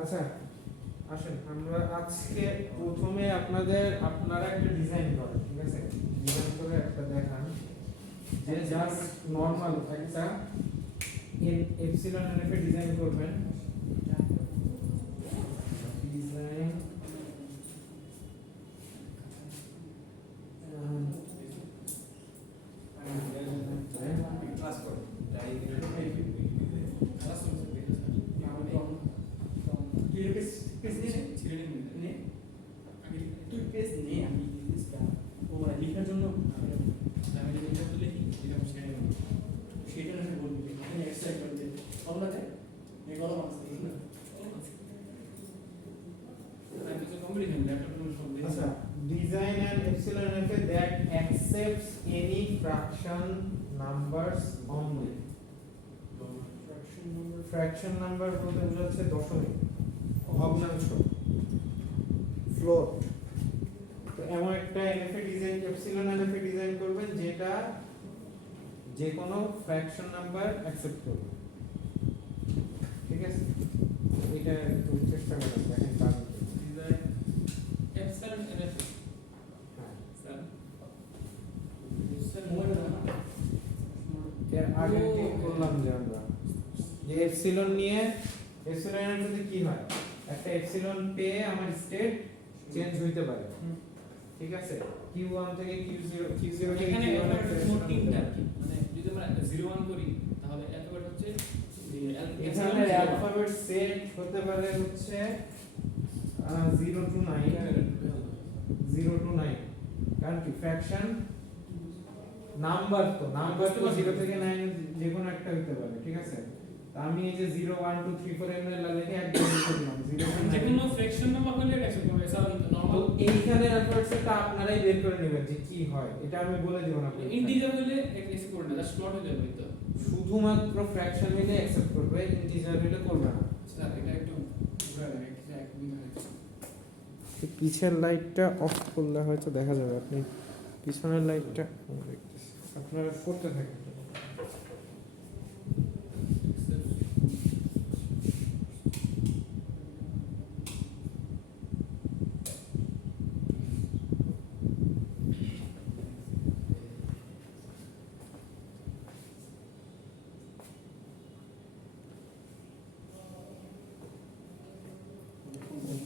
আচ্ছা আসেন আমরা আজকে প্রথমে আপনারা একটা ডিজাইন করেন, ঠিক আছে? ডিজাইন করে একটা দেখান যে জাস্ট নরমাল একটা এপসিলন এনএফ ডিজাইন করবেন। ডিজাইন ক্লাস করো पेज নে আমি তুই পেজ নে আমি ও লেখার জন্য আমি লেখার জন্য লিখি এটা সেটা সেটা না বলবি এখানে এক্সট্রা করতে আমরা দেখ এই গলা মাছ দিই না আমি তো কমপ্লিট ল্যাপটপ নো সব দিই আচ্ছা design and epsilon NF that accepts any fraction numbers only. Fraction number বলতে বোঝাচ্ছে দশমিক, ভগ্নাংশ, ফ্লোট। তো এমন একটা NFA design epsilon NFA design করবেন যেটা যে কোনো ফ্র্যাকশন নাম্বার অ্যাকসেপ্ট করবে, ঠিক আছে? এটা একটু চেষ্টা করেন দেখেন পাবেন ডিজাইন এপসিলন এনএফ হ্যাঁ স্যার স্যার মোবাইল না এর আগে কি করলাম যে আমরা যে এপসিলন নিয়ে এপসিলন এর মধ্যে কি হয়, একটা এপসিলন পেয়ে আমার স্টেট চেঞ্জ হইতে পারে, ঠিক আছে? Q1 থেকে Q0 থেকে এখানে Q1 মোটিভটা কি মানে যদি আমরা 01 করি তাহলে অ্যালফাবেট হচ্ছে এখানে অ্যালফাবেট সেট হতে পারে হচ্ছে 0 to 9 0 to 9 কারণ কি ফ্র্যাকশন নাম্বার তো 0 থেকে 9 যে কোনো একটা হতে পারে, ঠিক আছে? তো আমি এই যে 0 1 2 3 4 এমন লিখে একদম লিখে দিলাম 0 যে কোনো ফ্র্যাকশন নাম্বার হলে অ্যাকসেপ্ট করবে স্যার তো নরমাল এইখানে অ্যালফাবেট সেটটা আপনারাই বের করে নেবেন যে কি হয়, এটা আমি বলে দিব না। ইন্টিজার হলে অ্যাকসেপ্ট করবে না জাস্ট প্লট হয়ে যাবে তো শুধুমাত্র ফ্র্যাকশন হলে অ্যাকসেপ্ট করবে, ইন্টিজার হলে করবে না। স্যার এটা একটু ঘুরে একটা এক মিনিট পিছের লাইটটা অফ করলে হয়তো দেখা যাবে, আপনি পিছনের লাইটটা আপনারা করতে থাকেন।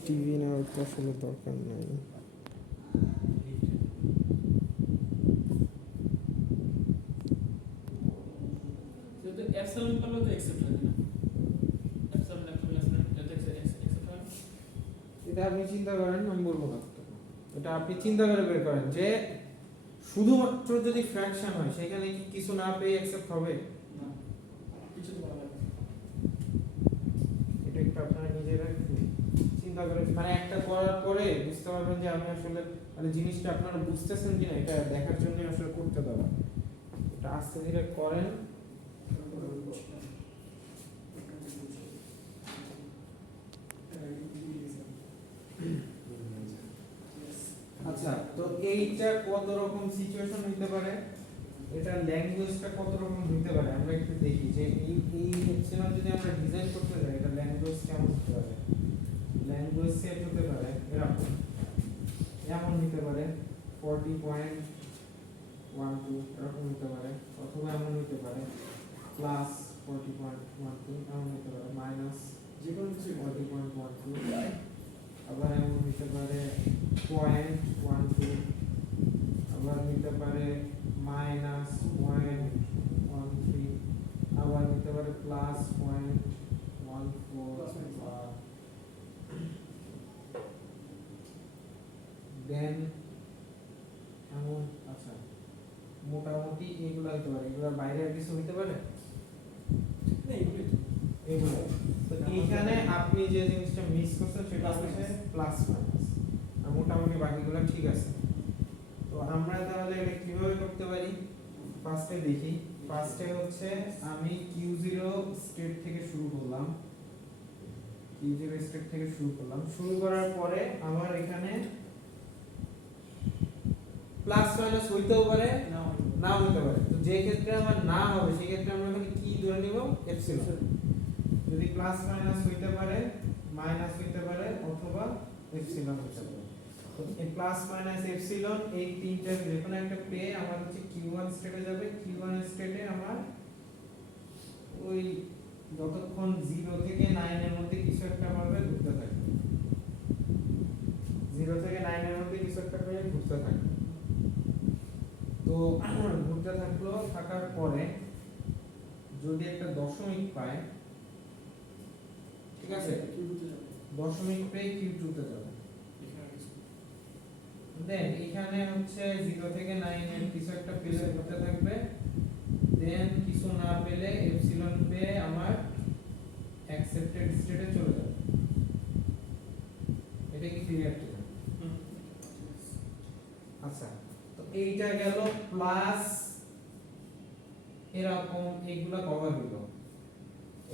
টিভি নেওয়ার তো আসলে দরকার নাই। যেহেতু এপসিলন করলে তো অ্যাকসেপ্ট হবে না এপসিলন এটা অ্যাকসেপ্ট হবে এটা আপনি চিন্তা করেন, আমি বলবো না, এটা আপনি চিন্তা করে বের করেন যে শুধুমাত্র যদি ফ্র্যাকশন হয় সেখানে কি কিছু না পেয়ে অ্যাকসেপ্ট হবে? না কিছু তো বলা যাবে এটা একটু আপনারা নিজেরা একটু চিন্তা করে মানে একটা করার পরে বুঝতে পারবেন যে আমি আসলে মানে জিনিসটা আপনারা বুঝতেছেন কিনা এটা দেখার জন্য আসলে করতে দেওয়া। এটা আস্তে ধীরে করেন। আচ্ছা তো এইটা কত রকম সিচুয়েশন হইতে পারে, এটা ল্যাঙ্গুয়েজটা কত রকম হইতে পারে আমরা একটু দেখি যে এই এপসিলন যদি আমরা ডিজাইন করতে যাই এটা ল্যাঙ্গুয়েজ কেমন হতে পারে। ল্যাঙ্গুয়েজ সেট হতে পারে এরকম, এমন হতে পারে 40.12 এরকম হতে পারে, অথবা এমন হতে পারে প্লাস 40.12 এমন হতে পারে মাইনাস যে কোনো কিছু 40.12 আবার এমন হতে পারে 0.12 আবার হতে পারে মাইনাস 0.13 আবার হতে পারে প্লাস 0.14 দেন এমন আচ্ছা মোটামুটি এগুলো হতে পারে, এগুলোর বাইরে আর কিছু হতে পারে না এগুলো এগুলো। তো এইখানে আপনি যে জিনিসটা মিস করছেন সেটা হচ্ছে প্লাস মাইনাস, আর মোটামুটি বাকিগুলো ঠিক আছে। তো আমরা তাহলে এটা কিভাবে করতে পারি ফার্স্টে দেখি। ফার্স্টে হচ্ছে আমি Q0 স্টেট থেকে শুরু করলাম, Q0 স্টেট থেকে শুরু করার পরে আমার এখানে প্লাস মাইনাস হইতেও পারে না হতে পারে। তো যে ক্ষেত্রে আমার না হবে সেই ক্ষেত্রে আমরা এখানে কি ধরে নিব এপসিলন। যদি প্লাস মাইনাস হইতে পারে মাইনাস হইতে পারে অথবা এপসিলন হতে পারে। তো এই প্লাস মাইনাস এপসিলন এই তিনটার যে কোনো একটা পেয়ে আমার হচ্ছে Q1 স্টেটে যাবে। Q1 স্টেটে আমার ওই যতক্ষণ 0 থেকে 9 এর মধ্যে কিছু একটা ভাবে ঘুরতে থাকবে। 0 থেকে 9 এর মধ্যে কিছু একটা পেয়ে ঘুরতে থাকবে। তো ঘুরতে থাকলো, থাকার পরে যদি একটা দশমিক পায়, ঠিক আছে, দশমিক পেয়ে Q2 তে যাবে। দেন এখানে হচ্ছে 0 থেকে 9 এর কিছু একটা পেলে ঘুরতে থাকবে। দেন কিছু না পেলে এপসিলন পেয়ে আমার অ্যাকসেপ্টেড স্টেটে চলে যাবে। এটা কি ক্লিয়ার ঠিক আছে? আচ্ছা, তো এইটা গেল প্লাস, এরকম এইগুলা কভার হইল,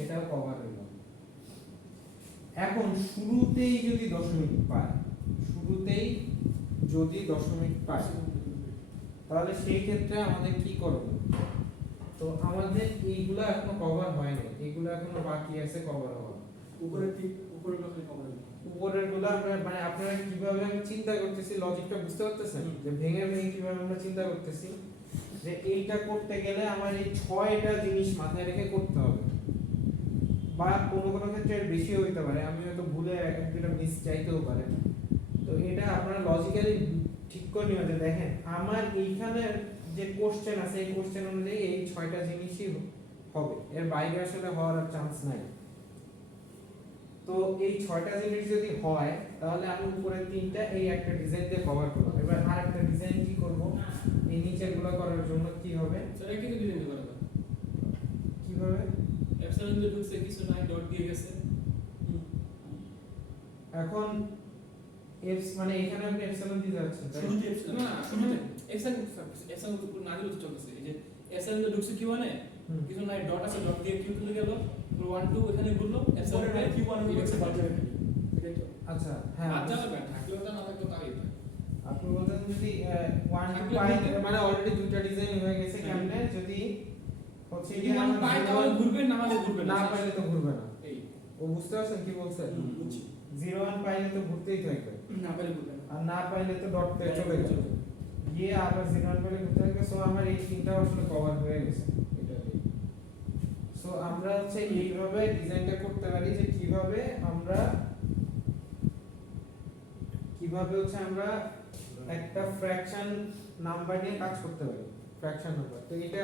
এটাও কভার হইল। এখন শুরুতেই যদি দশমিক পায়, শুরুতেই যদি দশমিক পায়, তাহলে সেই ক্ষেত্রে আমাদের কি করব? তো আমাদের এইগুলা এখনো কভার হয়নি, এইগুলা এখনো বাকি আছে কভার হওয়া। উপরের কথা কভার হবে। উপরের গুলো আমরা মানে আপনারা কিভাবে আমি চিন্তা করতেছি, লজিকটা বুঝতে পারতেছেন যে ভেঙে ভেঙে কিভাবে আমরা চিন্তা করতেছি যে এইটা করতে গেলে আমার এই 6টা জিনিস মাথায় রেখে করতে হবে, বা কোনো কোনো ক্ষেত্রে এর বেশি হইতে পারে, আমি হয়তো ভুলে এক দুটো মিস চাইতেও পারে। তো এটা আপনারা লজিক্যালি ঠিক করে নিয়ে যে দেখেন আমার এইখানে যে কোশ্চেন আছে এই কোশ্চেন অনুযায়ী এই 6টা জিনিসই হবে, এর বাইরে আসলে হওয়ার চান্স নাই। তো এই 6টা জিনিস যদি হয় তাহলে আমি উপরের তিনটা এই একটা ডিজাইন দিয়ে কভার করব। এবার আরেকটা ডিজাইন কি করব, এই নিচের গুলো করার জন্য কি হবে, সেটা কিন্তু ডিজাইন করা যাবে। কিভাবে এপসাইলন দিয়ে ঢুকছে কিছু নাই, ডট দিয়ে গেছে। এখন এফস মানে এখানে আপনি এপসিলন দিতে যাচ্ছেন তাই? শুরুতে এপসিলন না শুরুতে এপসাইলন না দিলে তো চলতেছে। এই যে এপসাইলন দিয়ে ঢুকছে কিউ মানে হুম। কিছু নাই, ডট আছে, ডট দিয়ে কিউ তুলে গেল, 1 2 এখানে ঘুরলো, এপসাইলন উপরের দিয়ে Q1 এর উপরে বাদ যাবে খালি। এটাই তো। আচ্ছা হ্যাঁ, বাদ যাবে না, থাকলেও তো না থাকলেও তাই। আপনি বলতেন যদি 1 থাকলে 2 বলতে- মানে অলরেডি দুইটা ডিজাইন হয়ে গেছে কেমনে, যদি হচ্ছে যদি কি ওয়ান পাই তাহলে ঘুরবে, না হলে ঘুরবে না পাইলে তো ঘুরবে না। এই ও বুঝতে পারছেন কি বলছে? বুঝছি। 0 1 পাইলে তো ঘুরতেই থাকবে, না পারলে বলবেন। আর না পাইলে তো ডট পেয়ে চলে যাবে, গিয়ে আবার 0 1 পাইলে ঘুরতে থাকবে। সো আমার এই তিনটা আসলে কভার হয়ে গেছে এটা দিয়ে। সো আমরা হচ্ছে এইভাবে ডিজাইনটা করতে পারি যে কিভাবে হচ্ছে আমরা একটা ফ্র্যাকশন নাম্বার নিয়ে কাজ করতে পারি, ফ্র্যাকশন নাম্বার। তো এটা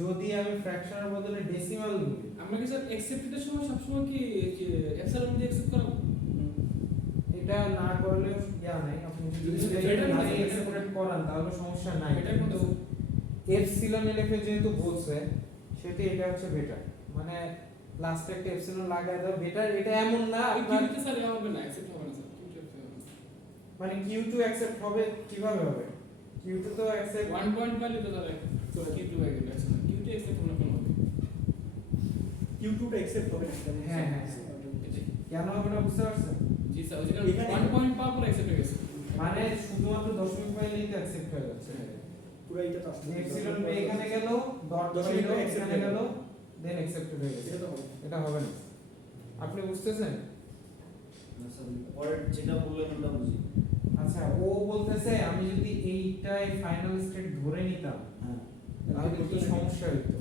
যদি আমি ফ্র্যাকশনের বদলে ডেসিমাল বলি, আমরা কি স্যার অ্যাকসেপ্টের সময় সব সময় কি এপসাইলন দিয়ে অ্যাকসেপ্ট করাবো? এটা না করলেও ইয়া নাই, আপনি যদি এটা না এক্সেপ্ট করান তাহলে সমস্যা নাই। এটা কিন্তু কোনটা? এপসিলন এলএফ যেহেতু বলছে সেটা এটা হচ্ছে বেটার, মানে লাস্টে একটা এপসিলন লাগায় দাও বেটার। এটা এমন না এই আপনার কিউতে স্যার হবে না, অ্যাকসেপ্ট হবে না স্যার, কিউতে অ্যাকসেপ্ট হবে না। মানে Q2 অ্যাকসেপ্ট হবে কিভাবে হবে? Q2 তো অ্যাকসেপ্ট 1 পয়েন্ট পাইলে তো তাহলে চলো কিউতে হয়ে গেল, কিউতে অ্যাকসেপ্ট হবে না কেন হবে? Q2 টা accept হবে না। হ্যাঁ, হ্যাঁ, এটাই। কেন হবে না বুঝতে পারছেন? জি স্যার, ওই যে এখানে- 1 পয়েন্ট পাওয়ার পর অ্যাকসেপ্ট হয়ে গেছে। মানে শুধুমাত্র দশমিক পাইলেই তো অ্যাকসেপ্ট হয়ে যাচ্ছে। পুরো এটা তো আসলে এপসিলন পে এখানে গেল, ডট দশমিক পাইলো পে accept এখানে হয়ে গেল, গেল। দেন অ্যাকসেপ্টেড হয়ে গেছে। এটা তো হবে। এটা হবে না, আপনি বুঝতেছেন? পরের যেটা বললেন ওটা বুঝি। আচ্ছা, ও বলতেছে আমি যদি এইটাই ফাইনাল স্টেট ধরে নিতাম হ্যাঁ তাহলে কি সমস্যা হইতো?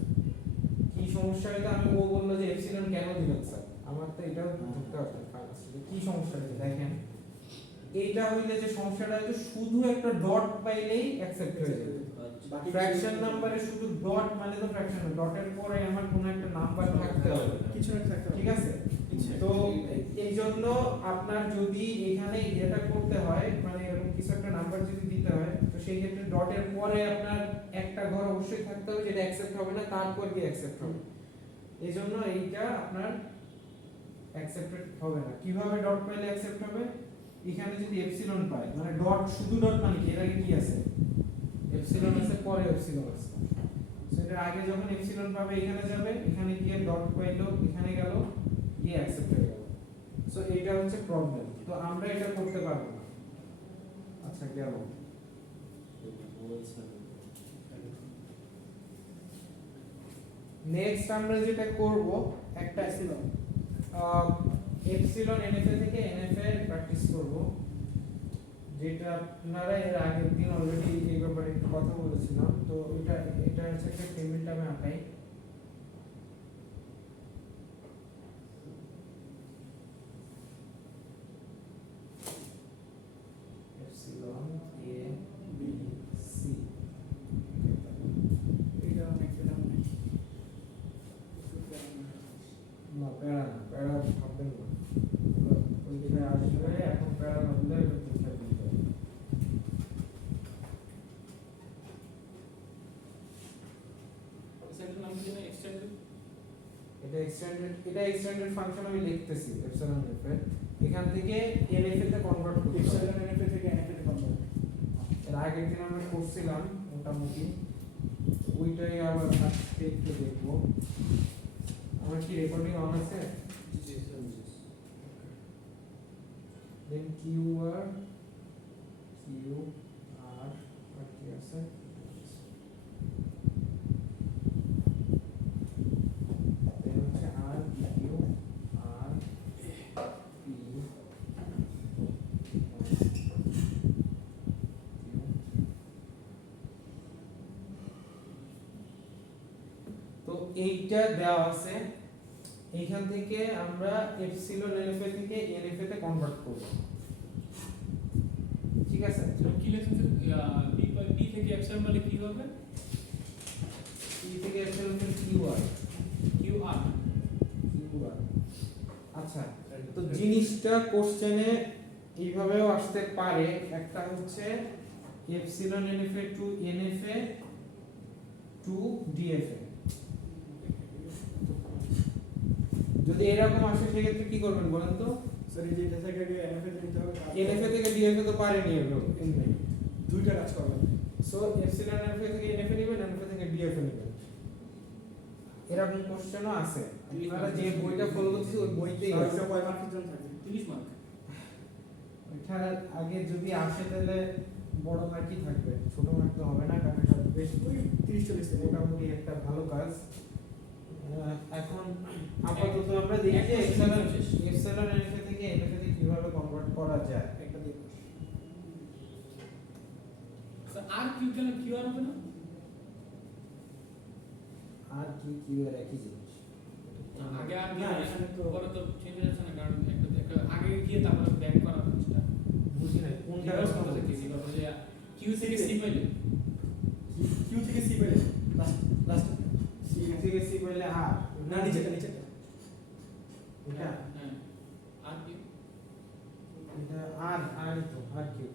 কি সমস্যা হইতো? ও বললো যে এপসিলন কেন দিলেন স্যার, আমার তো এটাও ধরতে পারতেন ফাইনাল স্টেটে। কি সমস্যা হইতো দেখেন, এইটা হইলে যে সমস্যাটা হইতো শুধু একটা ডট পাইলেই অ্যাকসেপ্ট হয়ে যেত। বাকি ফ্র্যাকশন নাম্বারে শুধু ডট মানে তো ফ্র্যাকশন, ডটের পরে আমার কোনো একটা নাম্বার থাকতে হবে, কিছু না থাকতে হবে। ঠিক আছে? তো এই জন্য আপনার যদি এখানে এটা করতে হয় মানে এরকম কিছু একটা নাম্বার যদি দিতে হয়, তো সেই ক্ষেত্রে ডটের পরে আপনার একটা ঘর অবশ্যই থাকতে হবে যেটা অ্যাকসেপ্ট হবে না, তারপর গিয়ে অ্যাকসেপ্ট হবে। এই জন্য এইটা আপনার অ্যাকসেপ্টেড হবে না। কিভাবে ডট পাইলে অ্যাকসেপ্ট হবে? এখানে যদি এপসিলন পায়, মানে ডট শুধু ডট মানে কি, এর আগে কি আছে? এপসিলন আছে, পরে এপসিলন আছে। সেটার আগে যখন এপসিলন পাবে এখানে যাবে, এখানে গিয়ে ডট পাইলো, এখানে গেল, গিয়ে অ্যাকসেপ্ট হয়ে গেল। সো এটা হচ্ছে প্রবলেম। তো আমরা এটা করতে পারবো না। আচ্ছা গেল। নেক্সট আমরা যেটা করব, একটা Epsilon। এপসিলন এনএফএ থেকে এনএফএ প্র্যাকটিস করব, যেটা আপনারা এর আগের দিন অলরেডি এই ব্যাপারে একটু কথা বলেছিলাম। তো এটা হচ্ছে একটা টেবিল আমি আঁকাই। এপসিলন এ বি সি, এটা অনেক পেলাম না না প্যারা না, প্যারা ভাববেন না, ওইখানে আসবে এখন প্যারা ভাবলে এটা পরীক্ষা দিতে হবে। সেন্টার নাম কি জানেন? এক্সটেন্ডেড এটা এক্সটেন্ডেড ফাংশন আমি লিখতেছি এপসিলন এফ এর, এখান থেকে এনএফ তে কনভার্ট করতে হবে। এপসিলন এনএফএ থেকে এনএফএ তে কনভার্ট। এর আগের দিন আমরা করছিলাম মোটামুটি, ওইটাই আবার আজকে একটু দেখবো। আমার কি রেকর্ডিং অন আছে? দেন কিউ আর আর কি আছে, দেন হচ্ছে আর কিউ আর পি তো এইটা দেওয়া আছে। এইখান থেকে আমরা এপসিলন এনএফএ থেকে এনএফএ তে কনভার্ট করব, ঠিক আছে? কি লেখছেন পি থেকে এপসিলন মানে কি হবে? পি থেকে এপসিলন থেকে কিউ আর। আচ্ছা, তো জিনিসটা কোশ্চেনে এইভাবেও আসতে পারে। একটা হচ্ছে epsilon NFA to NFA to DFA. যদি এরকম আসে সেক্ষেত্রে কি করবেন বলেন তো? স্যার এই যে এটা থেকে আগে এনএফএ তে নিতে হবে, এনএফএ থেকে ডিএফএ তো পারেনি এভাবে, দুইটা কাজ করবেন। সো এপসিলন এনএফএ থেকে এনএফএ নেবেন, এনএফএ থেকে ডিএফএ নেবেন। এরকম কোশ্চেনও আছে। আপনারা যে বইটা ফলো করছি ওই বইতেই আর আছে। ওটা কয় মার্কের জন্য থাকে? 30 মার্ক। ওইটার আগে যদি আসে তাহলে বড় মার্কই থাকবে, ছোট মার্ক তো হবে না, কারণ এটা বেশ ওই 30-40 থেকে। মোটামুটি একটা ভালো কাজ। এখন আপাতত আমরা দেখি যে এক question এপসিলন শেষ। এপসিলন এনএফএ থেকে এনএফএ তে কিভাবে কনভার্ট করা যায়। একটা দিয়ে বস। স্যার আর কিউ কেন কিউ আর হবে না? আর কি কি এর একই জিনিস। আগে আর না, না, এখানে তো- পরে তো চেঞ্জ হয়ে যাচ্ছে না, কারণ একটা আগে গিয়ে তারপরে ব্যাক করা জিনিসটা বুঝি নাই কোনটা রিভার্স করতে দেখি কিভাবে যে কিউ থেকে সি পাইলে কিউ থেকে সি পেলে লাস্ট সি থেকে সি বলে আর না নিচেটা নিচেটা। এটা হ্যাঁ আর কি এটা আর আর তো আর কি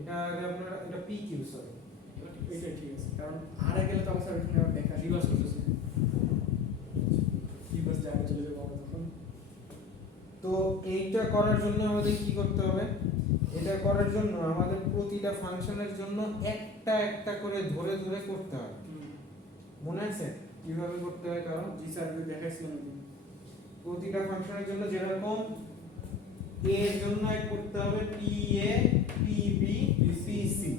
এটা আগে আপনারা এটা পি কিউ সরি এবার ঠিক আছে। এইটা ঠিক আছে, কারণ আর গেলে তো আমার স্যার এখানে আবার দেখা রিভার্স করতেছে। রিভার্স জায়গা চলে যাবে আমরা তখন। তো এইটা করার জন্য আমাদের কি করতে হবে? এটা করার জন্য আমাদের প্রতিটা ফাংশনের জন্য একটা একটা করে ধরে ধরে করতে হবে। মনে আছে কিভাবে করতে হয়? কারণ জি স্যার আমি দেখাইছিলাম একদিন। প্রতিটা ফাংশনের জন্য যেরকম a এর জন্য করতে হবে P A P B P C,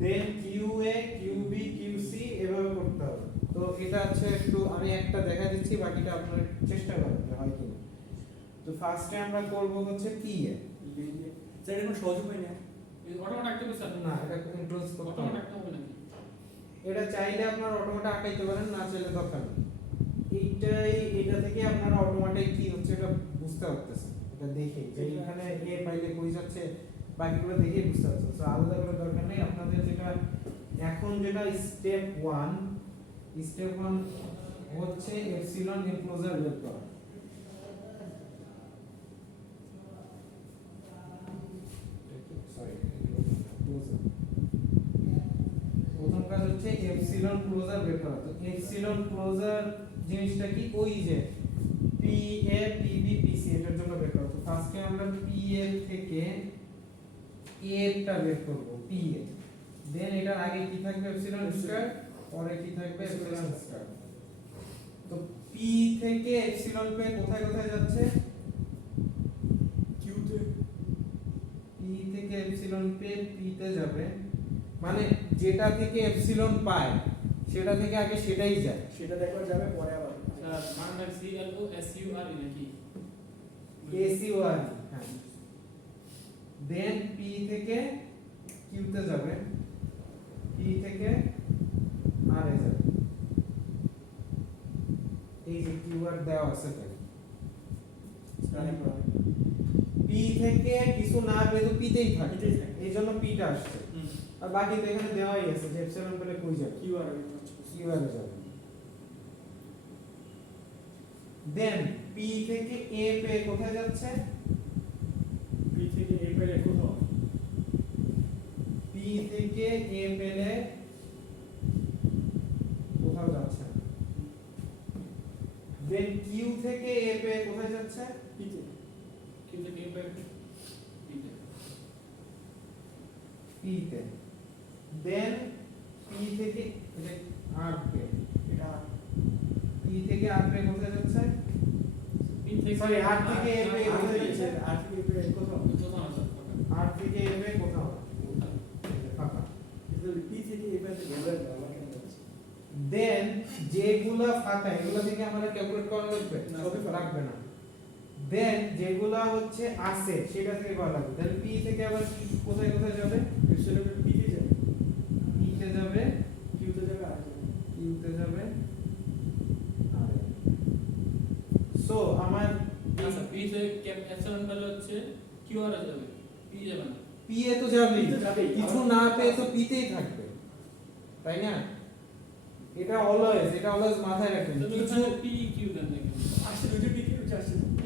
then Q A Q B Q C এভাবে করতে হবে। তো এটা হচ্ছে একটু আমি একটা দেখা দিচ্ছি, বাকিটা আপনারা চেষ্টা করবেন যে হয় কিনা। তো ফার্স্টে আমরা করব হচ্ছে পি এ। স্যার এটা কোনো সহজ উপায় না। অটোমেটিক আঁকতে হবে স্যার না এটা কন্ট্রোল করতে হবে। অটোমেটিক আঁকতে হবে নাকি? এটা চাইলে আপনারা অটোমেটিক আঁকাইতে পারেন, না চাইলে দরকার নেই। এটা থেকে আপনারা অটোমেটিক কি হচ্ছে এটা বুঝতে পারতেছেন। এটা দেখে যে এখানে এ পাইলে কই যাচ্ছে বাকিগুলো দেখে বুঝতে পারছেন। সো আলাদা করে দরকার নেই। আপনাদের যেটা এখন যেটা স্টেপ 1 হচ্ছে এপসিলন এনক্লোজার বের করা। Sorry closure. প্রথম কাজ হচ্ছে এপসিলন ক্লোজার বের করা। তো এপসিলন ক্লোজার জিনিসটা কি? ওই যে P A P B P C এটার জন্য বের করা। তো ফার্স্টে আমরা পি এ থেকে এ টা বের করব, পি এ। দেন এটার আগে কি থাকবে? এপসিলন স্কয়ার, পরে কি থাকবে? Epsilon square. তো পি থেকে এপসিলন পে কোথায় কোথায় যাচ্ছে? কিউ তে পি থেকে এপসিলন পে পি তে যাবে, মানে যেটা থেকে এপসিলন পায় সেটা থেকে আগে সেটাই যায়। সেটা দেখো যাবে পরে আবার। Sir Bangla C L O S U R নাকি? AC1 হ্যাঁ দেন P থেকে Q তে যাবে P থেকে R এ যাবে এই যে Q আর দেওয়া আছে তাই P থেকে কিছু না পেলে তো P তেই থাকে P তেই থাকে। এই জন্য P টা আসছে আর বাকি তো এখানে দেওয়াই আছে যে এপসিলন পেলে কই যাবে কিউ আর Q আর এ যাবে দেন P থেকে A পে কোথায় যাচ্ছে পি থেকে এ পেলে কোথাও P থেকে A পেলে কোথাও যাচ্ছে না দেন Q থেকে A পে কোথায় যাচ্ছে পি তে কিউ থেকে এ পাই এইটা P তে দেন P থেকে R পে এটা P থেকে R পে কোথায় যাচ্ছে পি থেকে Sorry, R থেকে A পে আর কোথায় থেকে যাচ্ছে আর থেকে এ পেলে কোথাও কোথাও আছে R থেকে A পে কোথাও না। ফাঁকা কিন্তু পি থেকে এ পেলে গেলে আমার কেন যাচ্ছে দেন যেগুলা ফাঁকা এগুলা থেকে আমরা ক্যালকুলেট করা লাগবে না, সবই লাগবে না দেন যেগুলা হচ্ছে আছে সেটা থেকে করা লাগবে দেন P থেকে আবার কোথায় কোথায় যাবে এপসিলন পি তে যায় P তে যাবে কিউ তে যাবে আর Q তে যাবে আর সো আমার আচ্ছা পি থেকে ক্যাপ এপসিলন পেলে হচ্ছে কিউ আর যাবে পি যাবে না P এ তো যাবেই P তো যাবেই। কিছু না পেয়ে তো P তেই থাকবে তাই না এটা অলওয়েজ মাথায় রাখবেন তো কিছু এখানে পি কিউ দেন নাকি আসছে দুটো পি কিউ আসছে P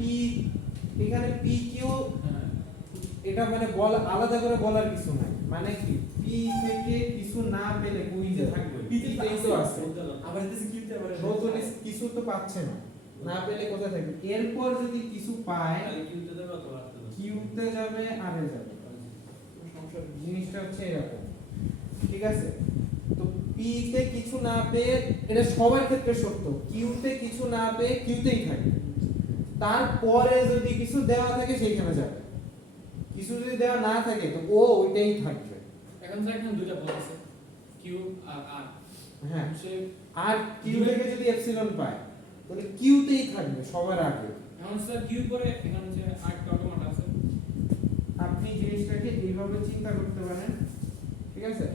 এখানে P Q হ্যাঁ এটা মানে আলাদা করে বলার কিছু নাই মানে কি P থেকে কিছু না পেলে কই যে থাকবে P তে তেই তো আছে আবার দিছে কিউ তে আবার নতুন কিছু তো পাচ্ছে না না পেলে কোথায় থাকবে এরপর যদি কিছু পায় তাহলে কিউতে দেবে অথবা আরতে দেবে। Q তে যাবে আর এ যাবে সমস্যা জিনিসটা হচ্ছে এরকম ঠিক আছে তো P তে কিছু না পেয়ে এটা সবার ক্ষেত্রে সত্য Q তে কিছু না পেয়ে Q তেই থাকবে তারপরে যদি কিছু দেওয়া থাকে সেইখানে যাবে কিছু যদি দেওয়া না থাকে তো ও ওইটাই থাকবে এখন স্যার এখানে দুইটা পদ আছে কিউ আর আর হ্যাঁ সে আর কিউ থেকে যদি এপসিলন পায় তাহলে Q তেই থাকবে সবার আগে এখন স্যার কিউ পরে এখানে হচ্ছে আরেকটা অটোমাট আছে আপনি জিনিসটাকে এইভাবে চিন্তা করতে পারেন ঠিক আছে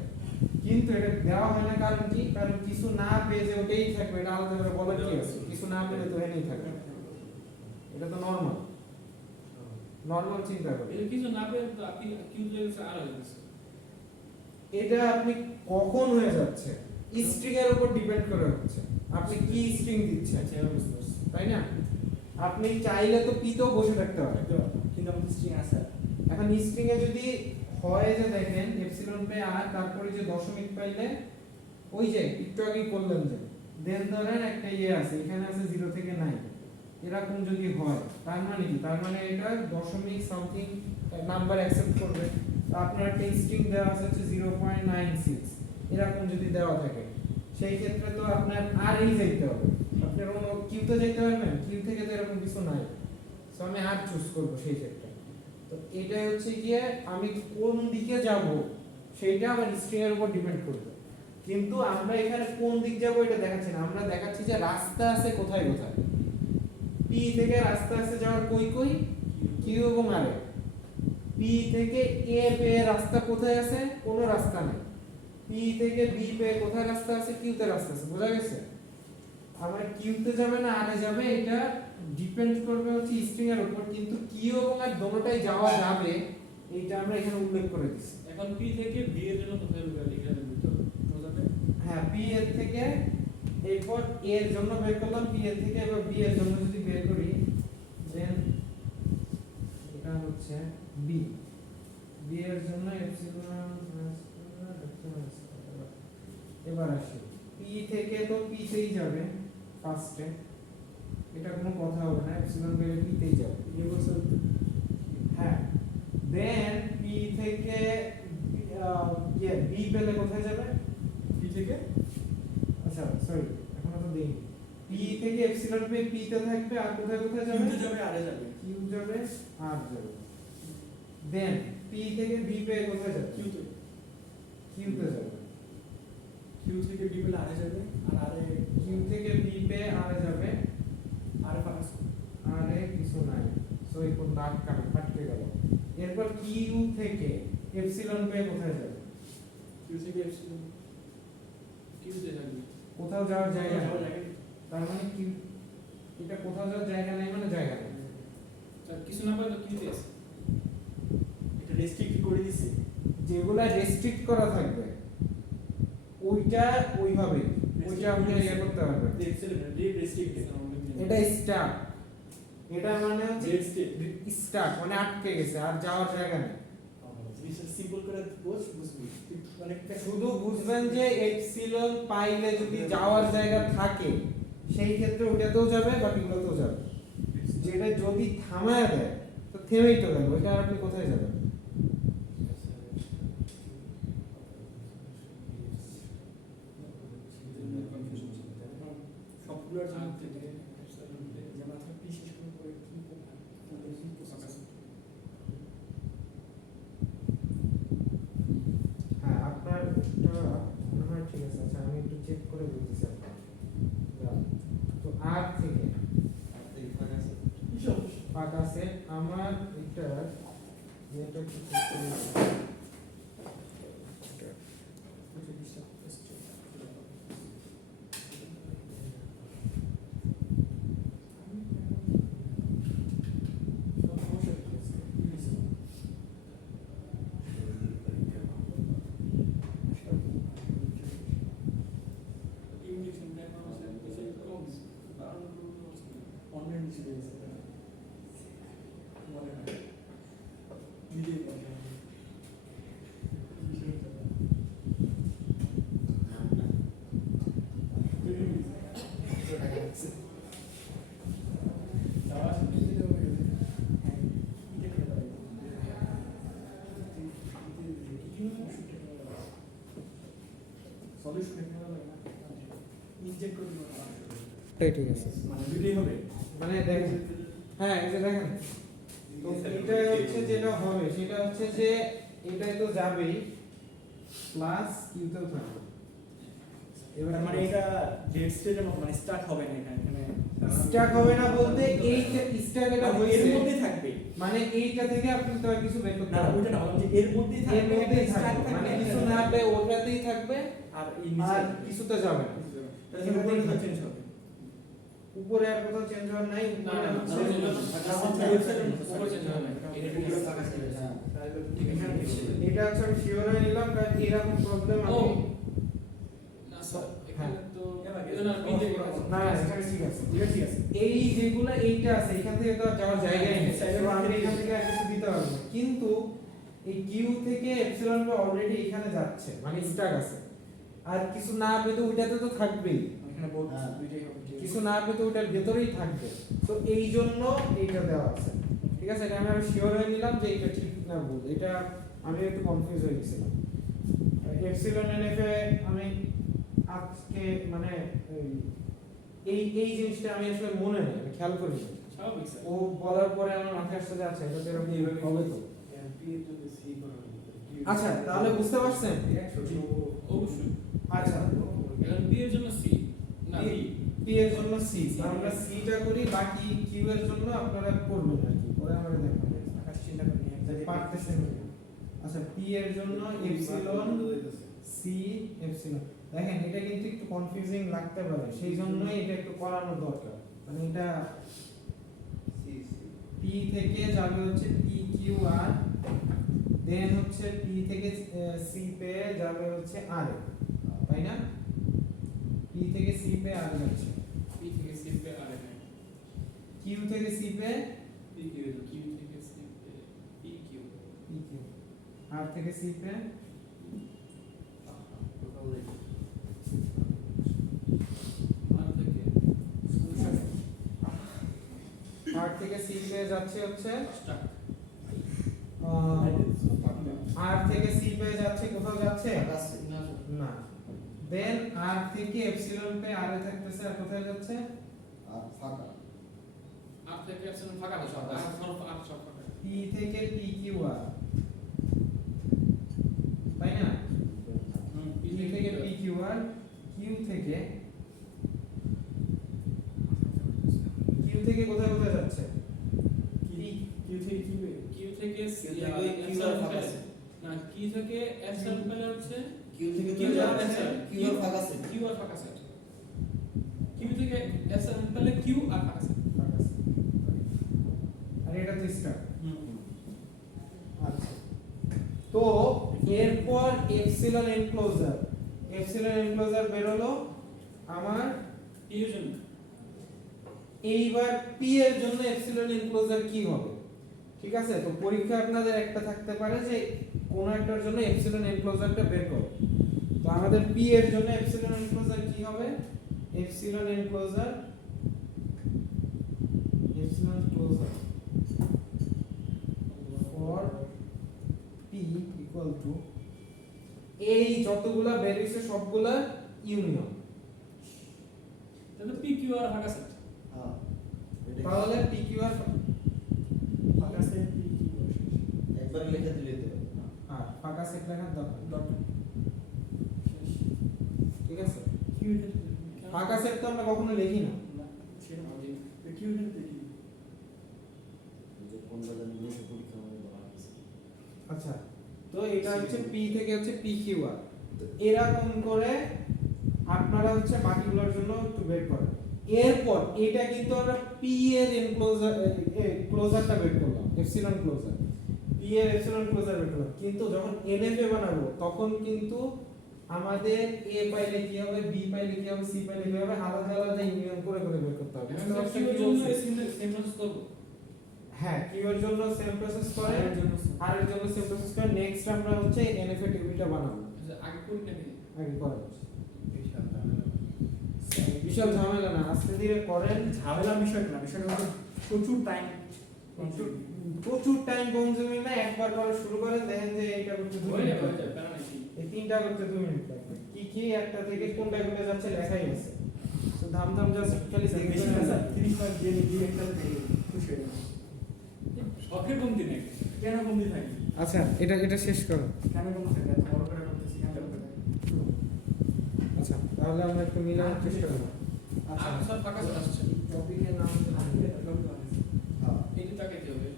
কিন্তু এটা দেওয়া হয় না কারণ কি কারণ কিছু না পেয়ে যে ওটাই থাকবে এটা আলাদা করে বলা কি আছে কিছু না পেলে তো এনেই থাকবে এটা তো নরমাল চিন্তা করুন এই কিছু না পেয়ে তো আপনি কিউ থেকে আর হয়ে গেছে এটা আপনি কখন হয়ে যাচ্ছে স্ট্রিং এর উপর ডিপেন্ড করে হচ্ছে আপনি কি স্ট্রিং দিচ্ছেন তাই না আপনি চাইলে তো পিতেও বসে থাকতে পারেন কিন্তু আমাদের স্ট্রিং আছে এখন স্ট্রিং এ যদি হয় যে দেখেন এপসিলন পে আর তারপরে যে দশমিক পাইলে ওই যে একটু আগে করলেন যে দেন ধরেন একটা ইয়ে আছে এখানে আছে 0 থেকে 9 এরকম যদি হয় তার মানে কি তার মানে এটা দশমিক সামথিং নাম্বার অ্যাকসেপ্ট করবে তো আপনার একটা স্ট্রিং দেওয়া আছে হচ্ছে 0.96 এরকম যদি দেওয়া থাকে সেই ক্ষেত্রে তো আপনার আর এই যেতে হবে আপনার কোনো কিউ তে যেতে পারবেন কিউ থেকে তো এরকম কিছু নাই সো আমি আর চুজ করব সেই ক্ষেত্রে তো এটা হচ্ছে গিয়ে আমি কোন দিকে যাব সেইটা আমার স্ট্রিং এর উপর ডিপেন্ড করবে কিন্তু আমরা এখানে কোন দিক যাব এটা দেখাচ্ছি না আমরা দেখাচ্ছি যে রাস্তা আছে কোথায় কোথায় P থেকে রাস্তা আছে যাওয়ার কই কই Q এবং R এ P থেকে A পে রাস্তা কোথায় আছে কোনো রাস্তা নাই P থেকে B পে কোথায় রাস্তা আছে Q তে রাস্তা আছে বোঝা গেছে আমরা Q তে যাবে না R এ যাবে এটা ডিপেন্ড করবে হচ্ছে স্ট্রিং এর উপর কিন্তু Q এবং R দোনোটাই যাওয়া যাবে এইটা আমরা এখানে উল্লেখ করে দিছি এখন পি থেকে বি এর জন্য কোথায় লিখে দেব তো বোঝাবে হ্যাঁ P এর থেকে এরপর A এর জন্য বের করলাম P এর থেকে এবার B এর জন্য যদি বের করি দেন এটা হচ্ছে B B এর জন্য এপসিলন এবার আসি P থেকে তো P তেই যাবে ফার্স্টে এটা কোনো কথা হবে না এপসিলন পেলে P তেই যাবে ইউনিভার্সাল হ্যাঁ দেন P থেকে B পেলে কোথায় যাবে পি থেকে আচ্ছা সরি এখনো তো দেইনি P থেকে এপসিলন পে P তে থাকবে আর কোথায় কোথায় যাবে কিউ তে যাবে আর এ যাবে Q যাবে R যাবে দেন P থেকে B পে কোথায় যাবে কিউ তে Q তে যাবে কিউ থেকে বি পেলে আর এ যাবে আর আর এ Q থেকে B পে R এ যাবে আর এ ফাঁকা R এ কিছু নাই সো এই কোনটা আটকে গেল। এরপর কিউ থেকে এপসিলন পেয়ে কোথায় যাবে? কিউ থেকে এপসিলন কিউ তে যাবে কোথাও যাওয়ার জায়গা নেই। যাওয়ার জায়গা নেই। তার মানে কি এটা কোথাও যাওয়ার জায়গা নেই মানে জায়গা নেই। স্যার কিছু না পারে তো কিউ তে আছে এটা রেস্ট্রিক্ট করে দিছে। যেগুলা রেস্ট্রিক্ট করা থাকবে ওইটা ওইভাবে ওইটা আপনি ইয়ে করতে পারবেন। রেস্ট্রিক্টেড এটা স্টাক, এটা মানে হচ্ছে Dead state. স্টাক মানে আটকে গেছে আর যাওয়ার জায়গা নেই। জিনিসটা সিম্পল করে বুঝবি অনেকটা শুধু বুঝবেন যে এপসিলন পাইলে যদি যাওয়ার জায়গা থাকে সেই ক্ষেত্রে ওইটাতেও যাবে বাকিগুলোতেও যাবে। যেটা যদি থামায় দেয় তো থেমেই তো গেল, ওইটা আর আপনি কোথায় যাবেন? সবগুলোর জন্য আর থেকে যে মাথা বিশেষ করে কি হ্যাঁ আপনার মনে হয় ঠিক আছে। আচ্ছা আমি একটু চেক করে বলতেছি আপনার। তো আর থেকে ফাঁকা সেট আমার এটা যেটা একটু চেক করে ইঞ্জেকশন টাইম আছে কিছু কম কারণ অনলাইন ছিল মনে হয় নিজেই বলে এটাই ঠিক আছে। মানে দুটোই হবে মানে দেখেন, হ্যাঁ এই যে দেখেন তো এটা হচ্ছে যেটা হবে সেটা হচ্ছে যে এটাই তো যাবেই প্লাস কিউতেও থাকবে। এবার তার মানে এটা ডেড স্টেটের মতো মানে স্টার্ট হবে না এখানে স্টাক হবে না বলতে এই যে স্টাক এটা এর হয়েছে মধ্যেই থাকবে মানে এইটা থেকে আপনি তো আর কিছু বের করতে না পারবেন ওইটা না বললাম যে এর মধ্যেই এর থাকবে মধ্যেই একটা থাকবে start মানে থাকবে, কিছু না হবে ওটাতেই থাকবে আর এই আর নিচে কিছুতে যাবে না। তাহলে উপরে কোথাও চেঞ্জ হবে উপরে আর কোথাও চেঞ্জ হওয়ার নাই। না, উপরে না, হচ্ছে এটা হচ্ছে আমি শিওর হয়ে নিলাম কারণ এরকম প্রবলেম ও আমি না স্যার এখানে তো এখানে আর বিজে না এখানে ঠিক আছে। এটা ঠিক আছে এই যেগুলো এইটা আছে এখান থেকে তো আর যাওয়ার জায়গাই নেই, তো আমি এখান থেকে আর কিছু দিতে পারবো না। কিন্তু এই কিউ থেকে এপসিলন অলরেডি এখানে যাচ্ছে মানে স্টাক আছে আর কিছু না পেতে ওইটাতে তো থাকবেই, এখানে বোর্ড হ্যাঁ। দুইটাই হবে কিছু না পেতে ওটার ভেতরেই থাকবে। তো এই জন্য এইটা দেওয়া আছে, ঠিক আছে। এটা আমি আরো শিওর হয়ে নিলাম যে এটা ঠিক না ভুল, এটা আমি একটু কনফিউজ হয়ে গেছিলাম। এপসিলন এনএফ এ আমি আজকে মানে এই এই জিনিসটা আমি আসলে মনে নেই, আমি খেয়াল করিনি। স্বাভাবিক স্যার ও বলার পরে আমার মাথায় আসছে যে আচ্ছা এটা তো এরকম এইভাবে হবে তো। আচ্ছা তাহলে বুঝতে পারছেন? অবশ্যই আচ্ছা এখন বি এর জন্য সি না বি পি এর জন্য সি, আমরা সিটা করি, বাকি কিউ এর জন্য আপনারা করবেন আর কি, পরে আমরা দেখাবো আকাশ চিন্তা করে নিয়ে যে পারতেছেন কিনা। আচ্ছা পি এর জন্য এপসিলন সি এপসিলন, দেখেন এটা কিন্তু একটু কনফিউজিং লাগতে পারে, সেই জন্যই এটা একটু করানো দরকার। মানে এটা পি থেকে যাবে হচ্ছে পি কিউ আর, দেন হচ্ছে পি থেকে সি পেয়ে যাবে হচ্ছে আর, তাই না? পি থেকে সি পেয়ে আর যাচ্ছে, পি থেকে সি পে আর এখানে কিউ থেকে সি পেয়ে পি কিউ কিউ থেকে সি পে পি কিউ পি কিউ, আর থেকে সি পেয়ে আর থেকে আর থেকে সি পেয়ে যাচ্ছে হচ্ছে স্টার্ট আর থেকে সি পেয়ে যাচ্ছে, কোথাও যাচ্ছে না না। দেন আর থেকে এপসিলন পেয়ে আর এ থাকতেছে, আর কোথায় যাচ্ছে? আর থেকে অপশন ফাঁকা আছে সব আর সব আর সব ফাঁকা পি থেকে পি কিউ আর, তাই না? পি থেকে পি কিউ আর, কিউ থেকে কোথায় কোথায় যাচ্ছে? কিউ থেকে কিউ কিউ থেকে Q থেকে Q আর ফাঁকা set। না কিউ থেকে এফ স্যাম্পল হচ্ছে কিউ থেকে Q R set Q R ফাঁকা সেট। কিউ আর ফাঁকা সেট কিউ থেকে এফ স্যাম্পলে কিউ আর ফাঁকা সেট আর এটা তো স্টার। হুম আচ্ছা, তো এরপর এপসিলন এনক্লোজার বেরোলো আমার। কিউ জন্য এইবার পি এর জন্য এপসিলন এনক্লোজার কি হবে? ঠিক আছে, তো পরীক্ষা আপনাদের একটা থাকতে পারে যে কোন একটার জন্য এপসিলন এনক্লোজারটা বের করো। তো আমাদের পি এর জন্য এপসিলন এনক্লোজার কি হবে? Epsilon enclosure for P equal to এই যতগুলা বেরিয়েছে সবগুলা ইউনিয়ন। তাহলে পি কিউ আর ফাঁকা সেট হ্যাঁ তাহলে পি কিউ আর ফাঁকা সেট পি কিউ একবার লিখে দিলে তো আর ফাঁকা সেট লেখার দরকার। ডট ঠিক আছে, কিউ ফাঁকা সেট তো আমরা কখনো লিখি না। না সেটা ভালো কিউ দেখি যে কোনটা জানি লিখে পরীক্ষা মধ্যে বলা আছে। আচ্ছা, তো এটা হচ্ছে পি থেকে হচ্ছে পি কিউ আর। তো এরকম করে আপনারা হচ্ছে বাকিগুলোর জন্য একটু বের করেন। এরপর এটা কিন্তু আমরা পি এর এনক্লোজার ক্লোজারটা বের করলাম, এপসিলন ক্লোজার। পি এর এপসিলন ক্লোজার বের করলাম, কিন্তু যখন এনএফএ বানাবো তখন কিন্তু আমাদের এ পাইলে কি হবে, বি পাইলে কি হবে, সি পাইলে কি হবে, আলাদা আলাদা ইউনিয়ন করে করে বের করতে হবে। আমরা কিউ এর জন্য সেম প্রসেস করব। হ্যাঁ, কিউ এর জন্য সেম প্রসেস করে, আর এর জন্য সেম প্রসেস করে। নেক্সট আমরা হচ্ছে এনএফএ টেবিলটা বানাবো। আচ্ছা আগে কোনটা নেই আগে করেন, বিশাল ঝামেলা না, আস্তে ধীরে করেন। ঝামেলা বিষয়টা না, বিষয়টা হচ্ছে প্রচুর টাইম প্রচুর টাইম কনজিউমিং না, একবার করে শুরু করেন, দেখেন যে এইটা করতে 2 হয়ে মিনিট যাবে লাগবে, প্যারা নাকি এই তিনটা করতে 2 মিনিট লাগবে। কি কি একটা থেকে কোনটা কোনটা যাচ্ছে লেখাই আছে, তো ধাম ধাম জাস্ট খালি দেখবেন। বেশি না স্যার 30 মার্ক দিয়ে দিয়ে একটা থেকে খুশি হয়ে যাবে। শখের কমতি নেই কেন কমতি থাকে? আচ্ছা, এটা শেষ করো। কেন কমতি থাকে? এত বড় করে করতেছি কেন কমতি থাকে? আচ্ছা, তাহলে আমরা একটু মিলানোর চেষ্টা করব। আর সব ফাঁকা সেট আসছে টপিকের নাম হচ্ছে হ্যাঁ এইটা তাকাইতে হবে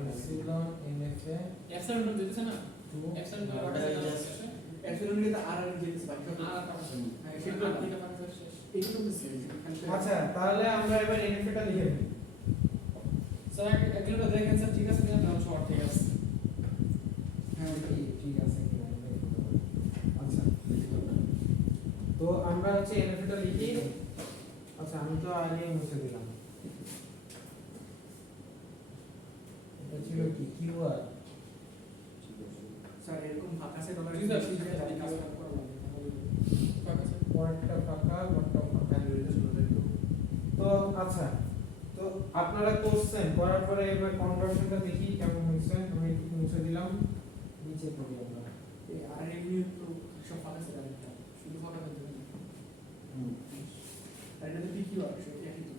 এপসিলন এনএফএ এফ স্যাম্পল দিতেছে না টু এফ স্যাম্পল ওটা অর্ডার just- আসছে অ্যাকচুয়ালি এটা আর আর যে বাকি আর ফাঁকা সেট হ্যাঁ সেটা সেটা থেকে ফাঁকা সেট শেষ এইটা তো সেম আচ্ছা, তাহলে আমরা এবার এনএফএটা লিখে দিই। স্যার একজনটা দেখেন স্যার ঠিক আছে কিনা তাহলে শর্ট ঠিক আছে হ্যাঁ ওটা ঠিক আছে কিনা আমরা দেখতে পাবো। আচ্ছা, তো আমরা হচ্ছে এনএফএটা লিখি। আচ্ছা, আমি তো আগে মুছে দিলাম। এটা ছিল কি কিউআর। ঠিক আছে স্যার এরকম ফাঁকা সেট আমরা জি স্যার ঠিক আছে আপনি কাজ করা লাগবে ফাঁকা সেট পরেরটা ফাঁকা, পরেরটা ফাঁকা। তো আচ্ছা, তো আপনারা করছেন, করার পরে এবার কনভার্সনটা দেখি কেমন হয়েছে। আমি একটু মুছে দিলাম, নিচে করি আমরা। এই আর এমনি তো সব ফাঁকা সেট আর একটা শুধু ফাঁকা সেট দেবেন হুম আর এটা তো কি কি আছে সেটা একই তো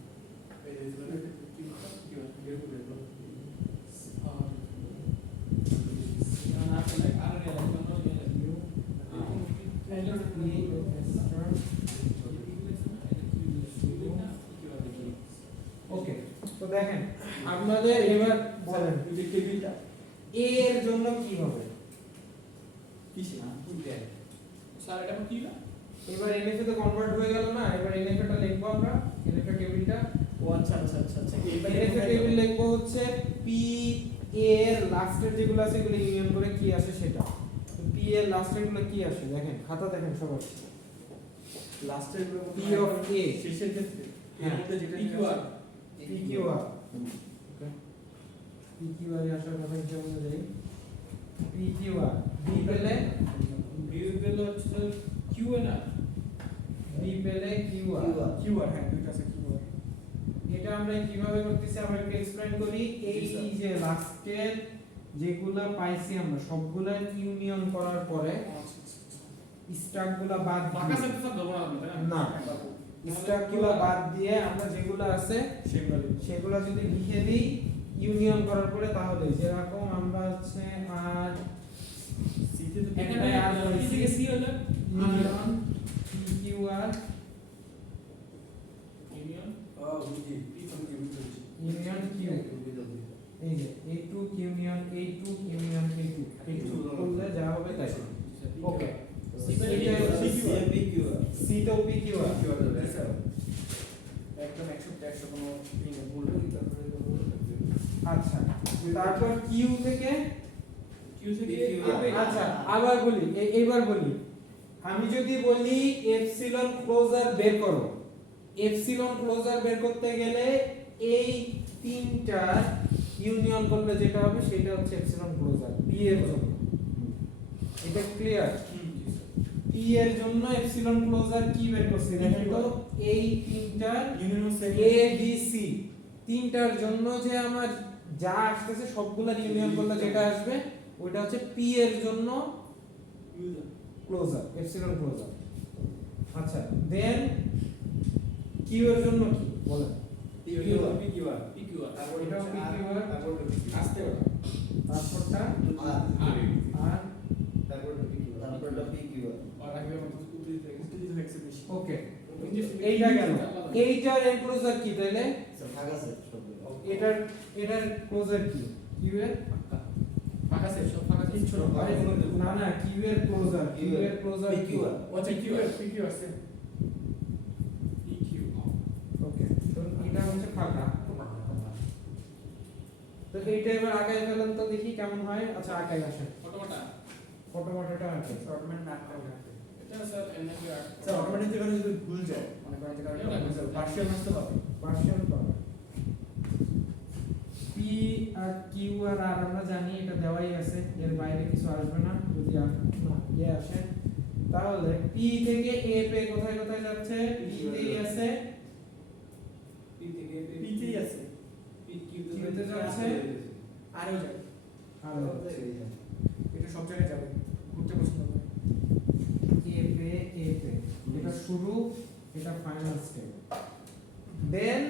এই যে এটা কি কি আছে বের করে দাও না আসলে আর এর জন্য কিউ ওকে। তো দেখেন, আপনাদের এবার বলেন এই যে টেবিলটা এ এর জন্য কি হবে। কিসে স্যার এটা কি না এবার এনএফএ তে কনভার্ট হয়ে গেল না, এবার এনএফএ টা লিখবো আমরা। এনএফএ টেবিলটা, ও আচ্ছা আচ্ছা আচ্ছা আচ্ছা এনএফএ টেবিল লিখবো হচ্ছে পি এর লাস্টের যেগুলো আছে এগুলো ইউনিয়ন করে কি আসে সেটা। তো পি এর লাস্টের গুলো কি আসে দেখেন, খাতা দেখেন সবাই। লাস্টের P of A শেষের ক্ষেত্রে এর হ্যাঁ, মধ্যে যেটা PQR PQR PQR এর আসার কথা হিসেবে অনুযায়ী PQR B পেলে ভিউ পেল হচ্ছে কিউ না B পেলে QR। কিউআর হ্যাঁ দুইটা আছে কিউআর এটা আমরা কিভাবে করতেছি আমরা একটু এক্সপ্লেইন করি। এই জি, স্যার। যে লাস্টের যেগুলা পাইছি আমরা সবগুলা ইউনিয়ন করার পরে স্ট্যাকগুলা বাদ ফাঁকা দিয়ে- সেট তো সব দেবো না আমি তাই না, স্ট্যাকগুলা বাদ দিয়ে আমরা যেগুলা আছে সেগুলো সেগুলা যদি লিখে দিই ইউনিয়ন করার পরে, তাহলে যেরকম আমরা হচ্ছে আর সিতে তো এখানে আর কি থেকে সি হলো ইউনিয়ন PQR ইউনিয়ন বুঝি বুঝি ইউনিয়ন Q। এই যে A2 union A2 union A2 করলে যা হবে তাই ওকে C তো PQR একদম 100 কোনো ভুল আচ্ছা তারপর Q থেকে কিউ থেকে আচ্ছা আবার বলি এইবার বলি আমি যদি বলি এপসিলন ক্লোজার বের করো এপসিলন ক্লোজার বের করতে গেলে এই তিনটা ইউনিয়ন করলে যেটা হবে সেটা হচ্ছে এপসিলন ক্লোজার পি এর জন্য এটা ক্লিয়ার পি এর জন্য এপসিলন ক্লোজার কি বের করছি দেখেন তো এই তিনটা ইউনিয়ন এ বি সি তিনটার জন্য যে আমার যা আসতেছে সবগুলোর ইউনিয়ন করলে যেটা আসবে ওটা হচ্ছে পি এর জন্য ক্লোজার এপসিলন ক্লোজার আচ্ছা দেন কিউ এর জন্য কি বলেন পিকিউআর এটা PQR আসতে হবে তারপরটা আর আর আগে আমাদের উত্তেজিত এক্সিবিশন ওকে এইটা গেল এইটার এনক্লোজার কি তাহলে এটার ক্লোজার কি কিউ এর ফাঁকা সেট সব ফাঁকা সেট ছোট আরে না না কিউ এর ক্লোজার কি আচ্ছা পিকিউ আছে পিকিউ ওকে তো এটা হচ্ছে ফাঁকা তো এইটা এবার আগায় ফেলেন তো দেখি কেমন হয় আচ্ছা আগায় আসেন ফটোটা আছে অটোমেটিক ম্যাপ করে এটা স্যার এনএফি স্যার অটোমেটিক থেকে যদি ভুল যায় মনে করেন যে কারণে পার্সিয়াল আসতে পারে পার্সিয়াল পাবে পি আর কিউ আর আর আমরা জানি এটা দেওয়াই আছে এর বাইরে কিছু আসবে না যদি আর না ইয়ে আসে তাহলে পি থেকে এ পে কোথায় কোথায় যাচ্ছে পি তেই আছে পিতেই আছে কিউতে যাচ্ছে আরও যায় আর এটা সব জায়গায় যাবে ঘুরতে পছন্দ করে এ পে এটা শুরু এটা ফাইনাল স্টেপ দেন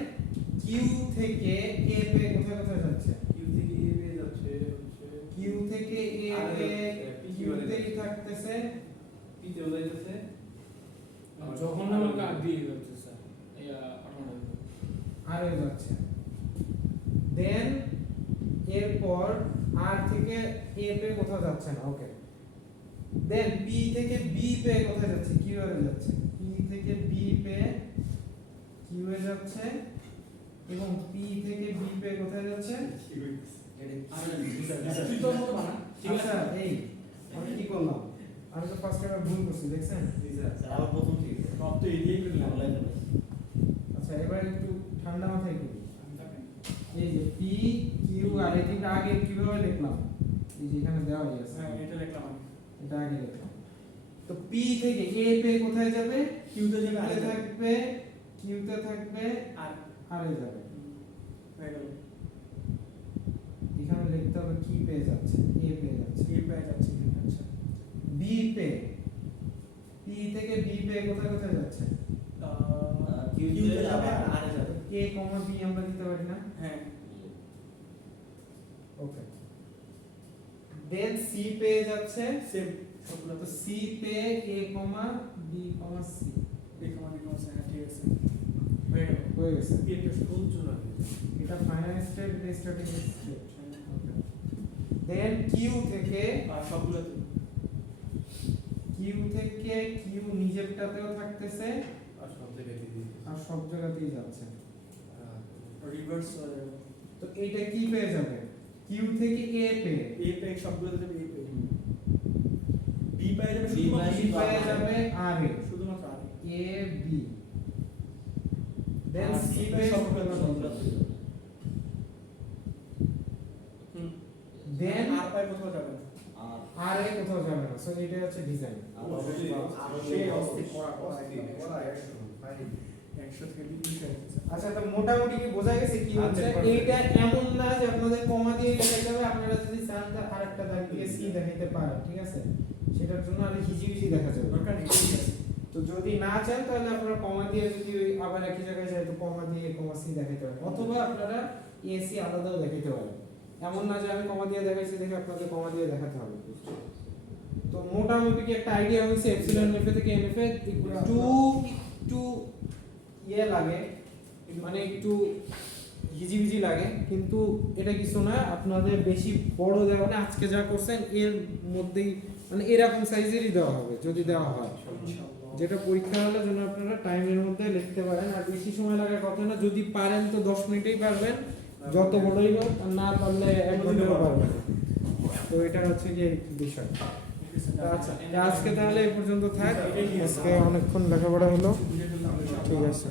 কিউ থেকে এ পে কোথায় কোথায় যাচ্ছে কিউ থেকে এ পে কিউতেই থাকতেছে যখন আমাকে দিয়ে যাচ্ছে স্যার এই অটোমেটিক আর এ যাচ্ছে দেন এরপর আর থেকে এ পে কোথাও যাচ্ছে না ওকে দেন পি থেকে বি পে কোথায় যাচ্ছে কিউ এর যাচ্ছে পি থেকে বি পে কিউ এ যাচ্ছে এবং পি থেকে বি পে কোথায় যাচ্ছে তুই তো মতো বানা ঠিক আছে। আচ্ছা এই আমি কি করলাম আমি তো ফার্স্ট টাইম ভুল করছি দেখছেন সব তো এদিকেই করলাম আচ্ছা এবার একটু ঠান্ডা মাথায় করি এই যে পি কিউ আর এই তিনটা আগে কিভাবে লিখলাম এই যে এখানে দেওয়া আছে হ্যাঁ এটা লিখলাম আমি এটা আগে লিখলাম তো পি থেকে এ পে কোথায় যাবে কিউতে যাবে আরে আরে থাকবে কিউতে থাকবে আর আরে যাবে হয়ে গেল এখানে লিখতে হবে কি পে যাচ্ছে এ পে যাচ্ছে এই পেয়ে যাচ্ছে আচ্ছা বি পে পি থেকে বি পে কোথায় কোথায় যাচ্ছে কিউতে যাবে আর আরে যাবে এ কমা বি আমরা দিতে পারি না হ্যাঁ ওকে দেন সি পে যাচ্ছে সেম সবগুলো তো সি পে এ কমা বি কমা সি দেখো আমি কোন হ্যাঁ ঠিক আছে হয়ে গেল হয়ে গেছে এটা ফুল চলে এটা ফাইনাল স্টেপ এটা স্টার্টিং স্টেপ দেন কিউ থেকে আর সবগুলোতে কিউ থেকে কিউ নিজেরটাতেও থাকতেছে আর সব জায়গাতেই যাচ্ছে রিভার্স হয়ে যাবে তো এইটা কি পেয়ে যাবে কিউ থেকে এ পে এ পে সবগুলোতে যাবে এ পে বি পেয়ে যাবে বি পেয়ে যাবে আর এ শুধুমাত্র আর A B then R C C pay pay সবগুলো হুম দেন আর পায় কোথাও যাবে না আর এ কোথাও যাবে না সো এটা হচ্ছে ডিজাইন সেই অস্থির করা 100 থেকে 200 আচ্ছা তো মোটামুটি কি বোঝা গেছে কি হচ্ছে আচ্ছা, perfect. এইটা এমন না যে আপনাদের কমা দিয়ে দেখাতে হবে আপনারা যদি চান তো আরেকটা দাগ দিয়ে সি দেখাইতে পারেন ঠিক আছে সেটার জন্য আর হিজিবিজি দেখা যাবে দরকার নেই ঠিক আছে তো যদি না চান তাহলে আপনারা কমা দিয়ে যদি ওই আবার একই জায়গায় যায় তো কমা দিয়ে কমা সি দেখাইতে পারেন অথবা আপনারা এসি আলাদাও দেখাইতে পারেন এমন না যে আমি কমা দিয়ে দেখাইছি দেখে আপনাদের কমা দিয়ে দেখাতে হবে তো মোটামুটি কি একটা আইডিয়া হয়েছে এপসিলন এফ থেকে এনএফ একটু ইয়ে লাগে মানে একটু হিজিবিজি লাগে, কিন্তু এটা কিছু না, আপনাদের বেশি বড় দেওয়া না, আজকে যা করছেন এর মধ্যেই মানে এরকম সাইজেরই দেওয়া হবে যদি দেওয়া হয়, যেটা পরীক্ষা হলে যেন আপনারা টাইমের মধ্যে লিখতে পারেন। আর বেশি সময় লাগার কথা না, যদি পারেন তো 10 মিনিটেই পারবেন, যত বড়ই হোক, আর না পারলে 1 ঘন্টাও পারবেন। তো এটা হচ্ছে যে বিষয়। আচ্ছা, আজকে তাহলে এই পর্যন্ত থাক, আজকে অনেকক্ষণ লেখাপড়া হলো, ঠিক আছে।